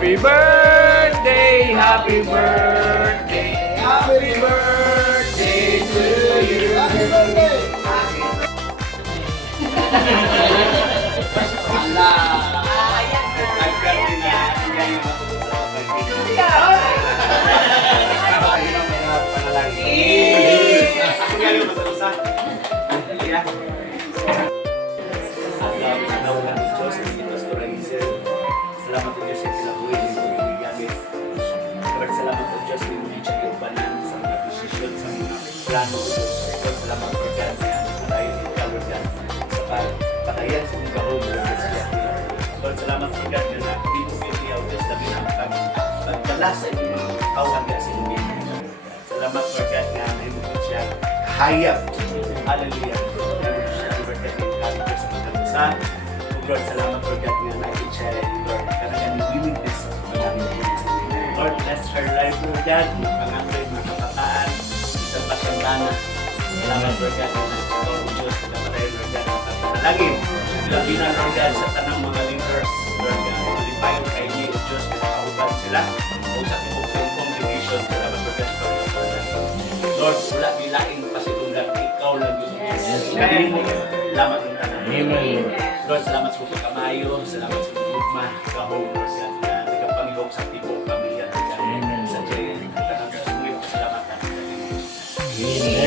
Happy birthday, happy birthday, happy birthday to you. Happy birthday! Salamat po Diyos sa pinabuhay ng mga gamit. Salamat po Diyos sa mga ibanan sa mga desisyon, sa mga plano po Diyos. Salamat po God na natayin ng Lord God sa patayan sa mga kahong ng siya. Salamat po God na nakapinupili ang Diyos na binangkang pagdala sa inyong mga kawan niya sa inyong salamat po God na naimot po siya hayap. Hallelujah. Naimot po siya Lord God na ikalipin sa mga kalusan. Lord, salamat for God nga natin siya, Lord. Karang willingness of namin. Lord, bless her life, Lord God. Pangandoy, mga kapataan, isang pasyandana. Salamat for God na nagpapagawa ng Diyos. Nagpapatay, Lord God, ang kapanalangin. Labi na, Lord God, sa tanang mga leaders, Lord God. Malipayon kay ni Diyos, pinakauban sila. O sa tipong congregation, salamat for God for God. Lord, wala bilaing pasilungan, ikaw lang yun. Kanino, salamat ng tanang. Amen. Lord, salamat sa mga kamayo, salamat sa mga lugma, kahong, Lord God, na nagpangilog sa tipong pamilya, Lord God. Sa Jay, salamat sa mga salamat. Amen.